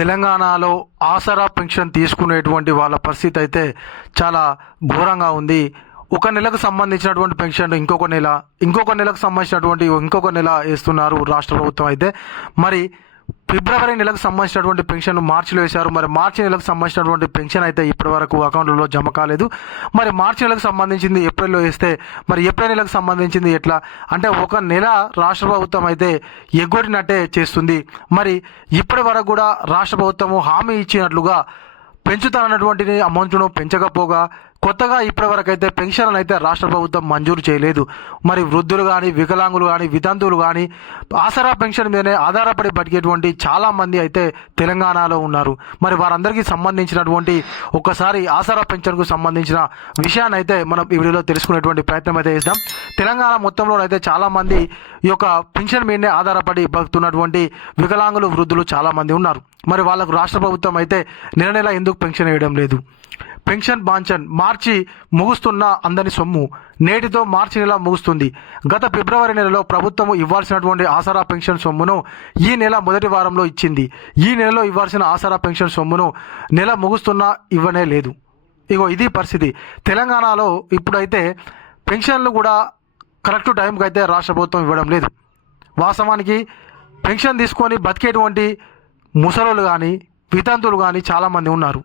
తెలంగాణలో ఆసరా పెన్షన్ తీసుకునేటువంటి వాళ్ళ పరిస్థితి అయితే చాలా ఘోరంగా ఉంది. ఒక నెలకు సంబంధించినటువంటి పెన్షన్ ఇంకొక నెలకు సంబంధించినటువంటి ఇంకొక నెల వేస్తున్నారు రాష్ట్ర ప్రభుత్వం అయితే. మరి ఫిబ్రవరి నెలకు సంబంధించినటువంటి పెన్షన్ మార్చిలో వేశారు. మరి మార్చి నెలకు సంబంధించినటువంటి పెన్షన్ అయితే ఇప్పటి వరకు అకౌంట్లలో జమ కాలేదు. మరి మార్చి నెలకు సంబంధించింది ఏప్రిల్లో వేస్తే మరి ఏప్రిల్ నెలకు సంబంధించింది ఎట్లా అంటే ఒక నెల రాష్ట్ర ప్రభుత్వం అయితే ఎగ్గొట్టినట్టే చేస్తుంది. మరి ఇప్పటి వరకు కూడా రాష్ట్ర ప్రభుత్వము హామీ ఇచ్చినట్లుగా పెంచుతానన్నటువంటి అమౌంట్ను పెంచకపోగా కొత్తగా ఇప్పటివరకు అయితే పెన్షన్లు అయితే రాష్ట్ర ప్రభుత్వం మంజూరు చేయలేదు. మరి వృద్ధులు కానీ, వికలాంగులు కానీ, వితంతువులు కానీ ఆసరా పెన్షన్ మీదనే ఆధారపడి బతికేటువంటి చాలామంది అయితే తెలంగాణలో ఉన్నారు. మరి వారందరికీ సంబంధించినటువంటి ఒకసారి ఆసరా పెన్షన్కు సంబంధించిన విషయాన్ని అయితే మనం ఈ వీడియోలో తెలుసుకునేటువంటి ప్రయత్నం అయితే చేద్దాం. తెలంగాణ మొత్తంలో అయితే చాలామంది ఈ యొక్క పెన్షన్ మీదనే ఆధారపడి బతుకుతున్నటువంటి వికలాంగులు, వృద్ధులు చాలామంది ఉన్నారు. మరి వాళ్ళకు రాష్ట్ర ప్రభుత్వం అయితే నెల నెల ఎందుకు పెన్షన్ వేయడం లేదు? పెన్షన్ బాంఛన్ మార్చి ముగుస్తున్న అందని సొమ్ము నేటితో మార్చి నెల ముగుస్తుంది. గత ఫిబ్రవరి నెలలో ప్రభుత్వం ఇవ్వాల్సినటువంటి ఆసరా పెన్షన్ సొమ్మును ఈ నెల మొదటి వారంలో ఇచ్చింది. ఈ నెలలో ఇవ్వాల్సిన ఆసరా పెన్షన్ సొమ్మును నెల ముగుస్తున్నా ఇవ్వనే లేదు. ఇగో ఇది పరిస్థితి తెలంగాణలో. ఇప్పుడైతే పెన్షన్లు కూడా కరెక్ట్ టైంకి అయితే రాష్ట్ర ప్రభుత్వం ఇవ్వడం లేదు. వాస్తవానికి పెన్షన్ తీసుకొని బతికేటువంటి ముసలోళ్ళు కానీ, వితంతువులు కానీ చాలామంది ఉన్నారు.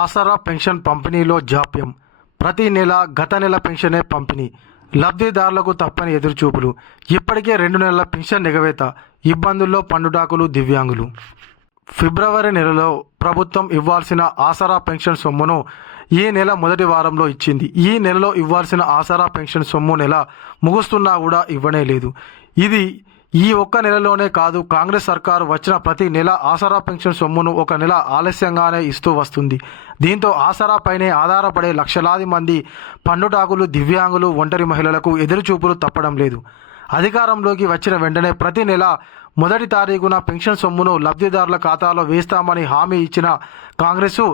ఆసరా పెన్షన్ పంపిణీలో జాప్యం. ప్రతి నెల గత నెల పెన్షనే పంపిణీ. లబ్ధిదారులకు తప్పని ఎదురుచూపులు. ఇప్పటికే 2 నెలల పెన్షన్ ఎగవేత. ఇబ్బందుల్లో పండుటాకులు, దివ్యాంగులు. ఫిబ్రవరి నెలలో ప్రభుత్వం ఇవ్వాల్సిన ఆసరా పెన్షన్ సొమ్మును ఈ నెల మొదటి వారంలో ఇచ్చింది. ఈ నెలలో ఇవ్వాల్సిన ఆసరా పెన్షన్ సొమ్ము నెల ముగుస్తున్నా కూడా ఇవ్వనే లేదు. ఇది ఈ ఒక్క నెలలోనే కాదు, కాంగ్రెస్ సర్కారు వచ్చిన ప్రతి నెల ఆసరా పెన్షన్ సొమ్మును ఒక నెల ఆలస్యంగానే ఇస్తూ వస్తుంది. దీంతో ఆసరా పైనే ఆధారపడే లక్షలాది మంది పండుటాకులు, దివ్యాంగులు, ఒంటరి మహిళలకు ఎదురుచూపులు తప్పడం లేదు. అధికారంలోకి వచ్చిన వెంటనే ప్రతి నెల మొదటి తారీఖున పెన్షన్ సొమ్మును లబ్ధిదారుల ఖాతాలో వేస్తామని హామీ ఇచ్చిన కాంగ్రెసు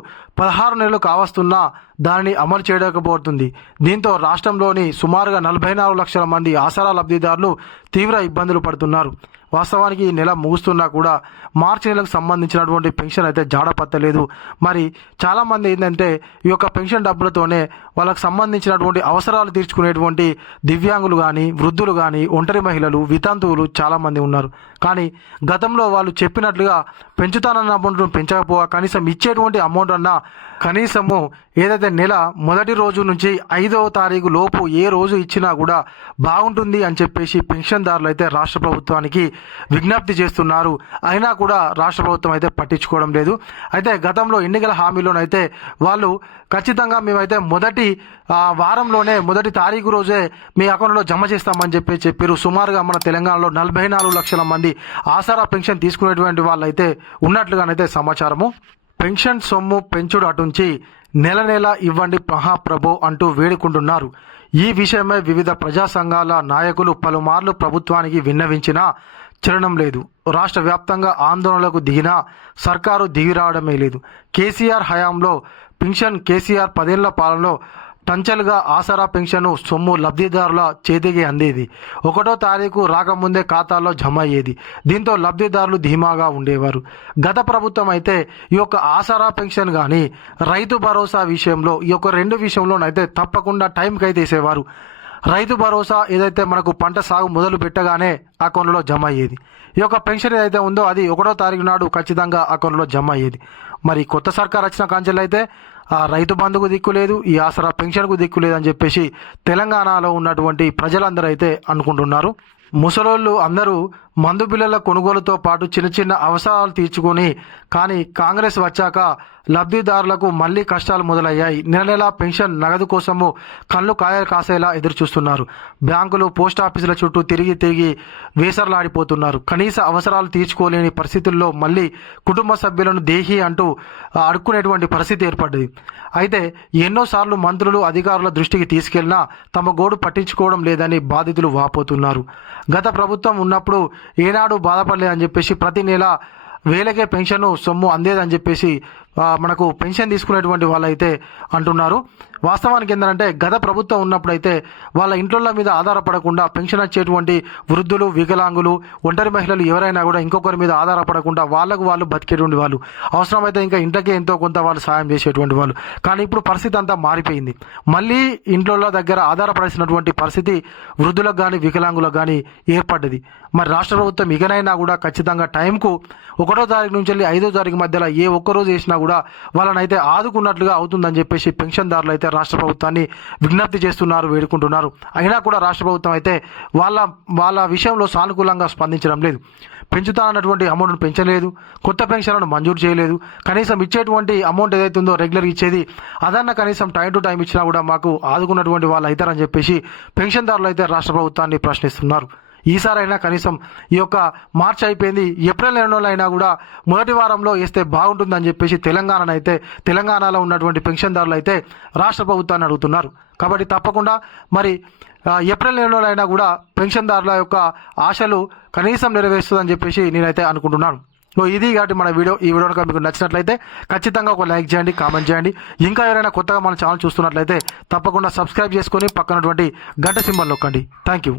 16 నెలలు కావస్తున్నా దానిని అమలు చేయలేకపోతుంది. దీంతో రాష్ట్రంలోని సుమారుగా 44 లక్షల మంది ఆసరా లబ్ధిదారులు తీవ్ర ఇబ్బందులు పడుతున్నారు. వాస్తవానికి ఈ నెల ముగుస్తున్నా కూడా మార్చి నెలకు సంబంధించినటువంటి పెన్షన్ అయితే జాడపత్తలేదు. మరి చాలామంది ఏంటంటే ఈ యొక్క పెన్షన్ డబ్బులతోనే వాళ్ళకు సంబంధించినటువంటి అవసరాలు తీర్చుకునేటువంటి దివ్యాంగులు కానీ, వృద్ధులు కానీ, ఒంటరి మహిళలు, వితంతువులు చాలామంది ఉన్నారు. కానీ గతంలో వాళ్ళు చెప్పినట్లుగా పెంచుతానన్న అమౌంట్ను పెంచకపోగా కనీసం ఇచ్చేటువంటి అమౌంట్ అన్నా కనీసము ఏదైతే నెల మొదటి రోజు నుంచి 5వ తారీఖు లోపు ఏ రోజు ఇచ్చినా కూడా బాగుంటుంది అని చెప్పేసి పెన్షన్దారులు అయితే రాష్ట్ర ప్రభుత్వానికి విజ్ఞప్తి చేస్తున్నారు. అయినా కూడా రాష్ట్ర ప్రభుత్వం అయితే పట్టించుకోవడం లేదు. అయితే గతంలో ఎన్నికల హామీలోనైతే వాళ్ళు ఖచ్చితంగా మేమైతే మొదటి వారంలోనే మొదటి తారీఖు రోజే మీ అకౌంట్లో జమ చేస్తామని చెప్పారు. సుమారుగా మన తెలంగాణలో 44 లక్షల మంది ఆసరా పెన్షన్ తీసుకునేటువంటి వాళ్ళైతే ఉన్నట్లుగానైతే సమాచారము. పెన్షన్ సొమ్ము పెంచుడు అటుంచి నెల నెల ఇవ్వండి మహాప్రభు అంటూ వేడుకుంటున్నారు. ఈ విషయమై వివిధ ప్రజా సంఘాల నాయకులు పలుమార్లు ప్రభుత్వానికి విన్నవించినా చలనం లేదు. రాష్ట్ర వ్యాప్తంగా ఆందోళనలకు దిగినా సర్కారు దిగిరావడమే లేదు. కేసీఆర్ హయాంలో పెన్షన్, కేసీఆర్ 10 ఏళ్ల పాలనలో టంచలుగా ఆసరా పెన్షన్ సొమ్ము లబ్ధిదారుల చేతికి అందేది. 1వ తారీఖు రాకముందే ఖాతాలో జమ అయ్యేది. దీంతో లబ్ధిదారులు ధీమాగా ఉండేవారు. గత ప్రభుత్వం అయితే ఈ యొక్క ఆసరా పెన్షన్ కానీ, రైతు భరోసా విషయంలో ఈ యొక్క 2 విషయంలోనైతే తప్పకుండా టైంకి అయితే వేసేవారు. రైతు భరోసా ఏదైతే మనకు పంట సాగు మొదలు పెట్టగానే అకౌంట్లో జమ అయ్యేది. ఈ యొక్క పెన్షన్ ఏదైతే ఉందో అది 1వ తారీఖు నాడు ఖచ్చితంగా అకౌంట్లో జమ అయ్యేది. మరి కొత్త సర్కార్ వచ్చిన కాంచెలు అయితే ఆ రైతు బంధుకు దిక్కు లేదు, ఈ ఆసరా పెన్షన్కు దిక్కు లేదు అని చెప్పేసి తెలంగాణలో ఉన్నటువంటి ప్రజలందరూ అయితే అనుకుంటున్నారు. ముసలోళ్ళు అందరూ మందు బిళ్ళల కొనుగోలుతో పాటు చిన్న చిన్న అవసరాలు తీర్చుకొని, కానీ కాంగ్రెస్ వచ్చాక లబ్ధిదారులకు మళ్లీ కష్టాలు మొదలయ్యాయి. నెల నెల పెన్షన్ నగదు కోసము కళ్ళు కాసేలా ఎదురు చూస్తున్నారు. బ్యాంకులు, పోస్ట్ ఆఫీసుల చుట్టూ తిరిగి వేసర్లాడిపోతున్నారు. కనీస అవసరాలు తీర్చుకోలేని పరిస్థితుల్లో మళ్ళీ కుటుంబ సభ్యులను దేహి అంటూ అడుక్కునేటువంటి పరిస్థితి ఏర్పడ్డది. అయితే ఎన్నోసార్లు మంత్రులు, అధికారుల దృష్టికి తీసుకెళ్లినా తమ గోడు పట్టించుకోవడం లేదని బాధితులు వాపోతున్నారు. గత ప్రభుత్వం ఉన్నప్పుడు ఏనాడు బాధపడలేదని చెప్పేసి ప్రతి నెల వేలకే పెన్షన్ సొమ్ము అందేదని చెప్పేసి మనకు పెన్షన్ తీసుకునేటువంటి వాళ్ళైతే అంటున్నారు. వాస్తవానికి ఏంటంటే గత ప్రభుత్వం ఉన్నప్పుడైతే వాళ్ళ ఇంట్లోళ్ళ మీద ఆధారపడకుండా పెన్షన్ వచ్చేటువంటి వృద్ధులు, వికలాంగులు, ఒంటరి మహిళలు ఎవరైనా కూడా ఇంకొకరి మీద ఆధారపడకుండా వాళ్ళకు వాళ్ళు బతికేటువంటి వాళ్ళు, అవసరమైతే ఇంకా ఇంటికే ఎంతో కొంత వాళ్ళు సాయం చేసేటువంటి వాళ్ళు. కానీ ఇప్పుడు పరిస్థితి అంతా మారిపోయింది. మళ్ళీ ఇంట్లో దగ్గర ఆధారపడాల్సినటువంటి పరిస్థితి వృద్ధులకు కానీ వికలాంగులకు కానీ ఏర్పడ్డది. మరి రాష్ట్ర ప్రభుత్వం ఇకనైనా కూడా ఖచ్చితంగా టైంకు 1వ తారీఖు నుంచి వెళ్ళి 5వ తారీఖు మధ్యలో ఏ ఒక్కరోజు వేసినా కూడా వాళ్ళనైతే ఆదుకున్నట్లుగా అవుతుందని చెప్పేసి పెన్షన్దారులు అయితే రాష్ట్ర ప్రభుత్వాన్ని విజ్ఞప్తి చేస్తున్నారు, వేడుకుంటున్నారు. అయినా కూడా రాష్ట్ర ప్రభుత్వం అయితే వాళ్ళ విషయంలో సానుకూలంగా స్పందించడం లేదు. పెంచుతానన్నటువంటి అమౌంట్ను పెంచలేదు, కొత్త పెన్షన్లను మంజూరు చేయలేదు. కనీసం ఇచ్చేటువంటి అమౌంట్ ఏదైతే ఉందో రెగ్యులర్ ఇచ్చేది అదన్న కనీసం టైం టు టైం ఇచ్చినా కూడా మాకు ఆదుకున్నటువంటి వాళ్ళు అవుతారని చెప్పేసి పెన్షన్దారులు అయితే రాష్ట్ర ప్రభుత్వాన్ని ప్రశ్నిస్తున్నారు. ఈసారైనా కనీసం ఈ యొక్క మార్చి అయిపోయింది, ఏప్రిల్ నెలలో అయినా కూడా మొదటి వారంలో వేస్తే బాగుంటుందని చెప్పేసి తెలంగాణలో ఉన్నటువంటి పెన్షన్దారులు అయితే రాష్ట్ర ప్రభుత్వాన్ని అడుగుతున్నారు. కాబట్టి తప్పకుండా మరి ఏప్రిల్ నెలలో అయినా కూడా పెన్షన్దారుల యొక్క ఆశలు కనీసం నెరవేరుస్తుందని చెప్పేసి నేనైతే అనుకుంటున్నాను. ఇది కాబట్టి మన ఈ వీడియో కనుక మీకు నచ్చినట్లయితే ఖచ్చితంగా ఒక లైక్ చేయండి, కామెంట్ చేయండి. ఇంకా ఎవరైనా కొత్తగా మన ఛానల్ చూస్తున్నట్లయితే తప్పకుండా సబ్స్క్రైబ్ చేసుకొని పక్కనటువంటి గంట సింబల్ నొక్కండి. Thank you.